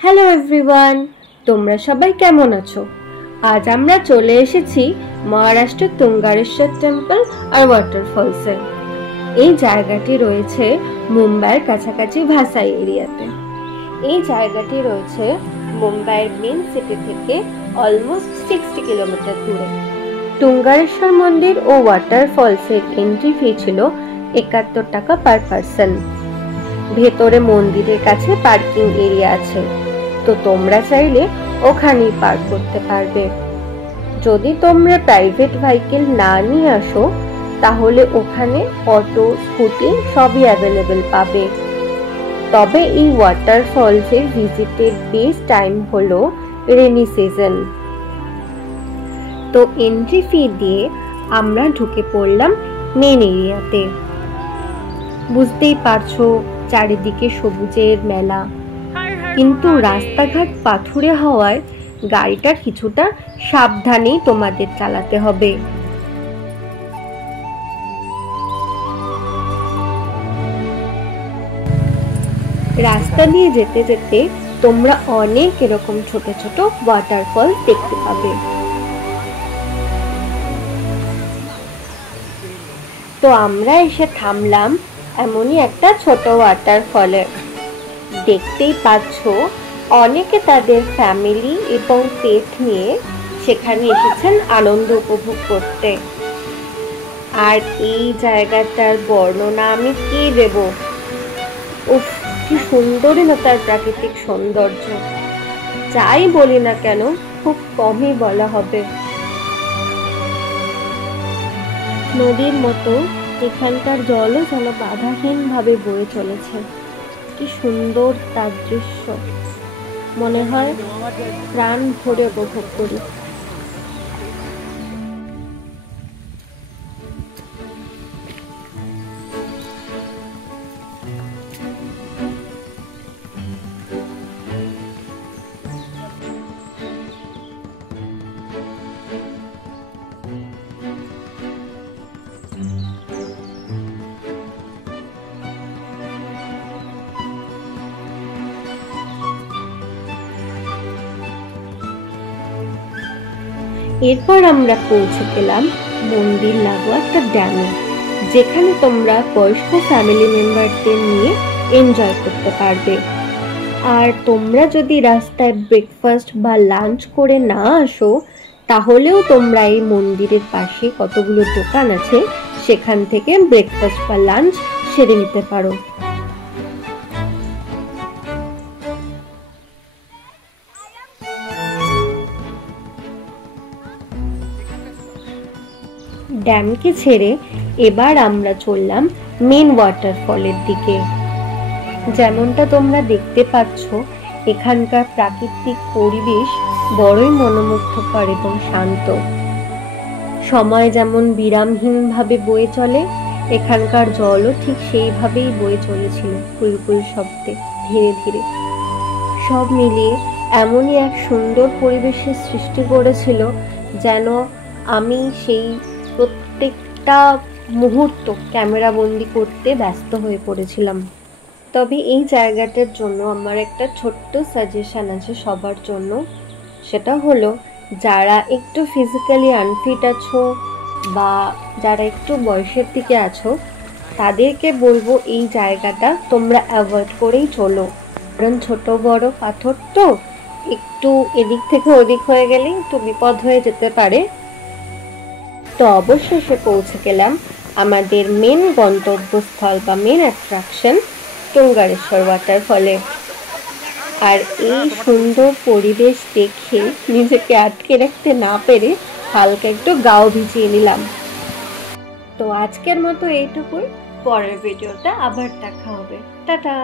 Hello everyone, তোমরা সবাই কেমন আছো? আজ আমরা চলে এসেছি মহারাষ্ট্রের তুঙ্গারেশ্বর টেম্পল আর ওয়াটারফলসে। এই জায়গাটি রয়েছে মুম্বাইয়ের কাছাকাছি ভাসাই এরিয়াতে। এই জায়গাটি রয়েছে মুম্বাইয়ের মেন সিটি থেকে অলমোস্ট 60 কিলোমিটার দূরে। তুঙ্গারেশ্বর মন্দির ও ওয়াটারফলসের এন্ট্রি ফি ছিল 71 টাকা পার পারসন। ভেতরে মন্দিরের কাছে পার্কিং এরিয়া আছে, তো তোমরা চাইলে ওখানেই পার্ক করতে পারবে। যদি তোমরা প্রাইভেট ভেহিকেল না নিয়ে আসো তাহলে ওখানে অটো, স্কুটি সবই অ্যাভেলেবেল পাবে। তবে এই ওয়াটারফলসের ভিজিটের বেস্ট টাইম হলো রেনি সিজন। তো এন্ট্রি ফি দিয়ে আমরা ঢুকে পড়লাম মেন এরিয়াতে। বুঝতেই পারছো চারিদিকে সবুজের মেলা, কিন্তু রাস্তাঘাট পাথুরে হওয়ায় গাড়িটা কিছুটা সাবধানেই তোমাদের চালাতে হবে। রাস্তা দিয়ে যেতে যেতে তোমরা অনেক এরকম ছোট ছোট ওয়াটারফল দেখতে পাবে। তো আমরা এসে থামলাম এমনই একটা ছোট ওয়াটারফলে। দেখতেই পাচ্ছ অনেকে তাদের ফ্যামিলি এবং পেট নিয়ে সেখানে এসেছেন আনন্দ উপভোগ করতে। আর এই জায়গাটার বর্ণনা আমি কি দেব! উফ, কি সুন্দরই না তার প্রাকৃতিক সৌন্দর্য! যাই বলি না কেন খুব কমই বলা হবে। নদীর মতো এখানকার জলও যেন বাধাহীন ভাবে বয়ে চলেছে। কি সুন্দর তার দৃশ্য, মনে হয় প্রাণ ভরে উপভোগ করি। এরপর আমরা পৌঁছে গেলাম মন্দির লাগোয়া একটা ড্যামে, যেখানে তোমরা বয়স্ক ফ্যামিলি মেম্বারদের নিয়ে এনজয় করতে পারবে। আর তোমরা যদি রাস্তায় ব্রেকফাস্ট বা লাঞ্চ করে না আসো তাহলেও তোমরা এই মন্দিরের পাশে কতগুলো দোকান আছে, সেখান থেকে ব্রেকফাস্ট বা লাঞ্চ সেরে নিতে পারো। ড্যামকে ছেড়ে এবার আমরা চললাম মেন ওয়াটারফলের দিকে। যেমনটা তোমরা দেখতে পাচ্ছ এখানকার প্রাকৃতিক পরিবেশ বড়ই মনোমুগ্ধকর এবং শান্ত। সময় যেমন বিরামহীনভাবে বয়ে চলে, এখানকার জলও ঠিক সেইভাবেই বয়ে চলেছিল কুলকুল শব্দে, ধীরে ধীরে। সব মিলিয়ে এমনই এক সুন্দর পরিবেশের সৃষ্টি করেছিল যেন আমি সেই প্রত্যেকটা মুহূর্ত ক্যামেরা বন্দি করতে ব্যস্ত হয়ে পড়েছিলাম। তবে এই জায়গাটার জন্য আমার একটা ছোট্ট সাজেশন আছে সবার জন্য। সেটা হলো, যারা একটু ফিজিক্যালি আনফিট আছো বা যারা একটু বয়সের দিকে আছো তাদেরকে বলবো এই জায়গাটা তোমরা অ্যাভয়েড করেই চলো। কারণ ছোট বড় পাথর তো একটু এদিক থেকে ওদিক হয়ে গেলেই একটু বিপদ হয়ে যেতে পারে। তো অবশেষে পৌঁছে গেলাম আমাদের মেন গন্তব্যস্থল বা মেন অ্যাট্রাকশন তুঙ্গারেশ্বর ওয়াটারফলে। আর এই সুন্দর পরিবেশ দেখে নিজেকে আটকে রাখতে না পেরে হালকা একটু গাও ভিজিয়ে নিলাম। তো আজকের মতো এইটুকুই, পরের ভিডিওটা আবার দেখা হবে। টাটা।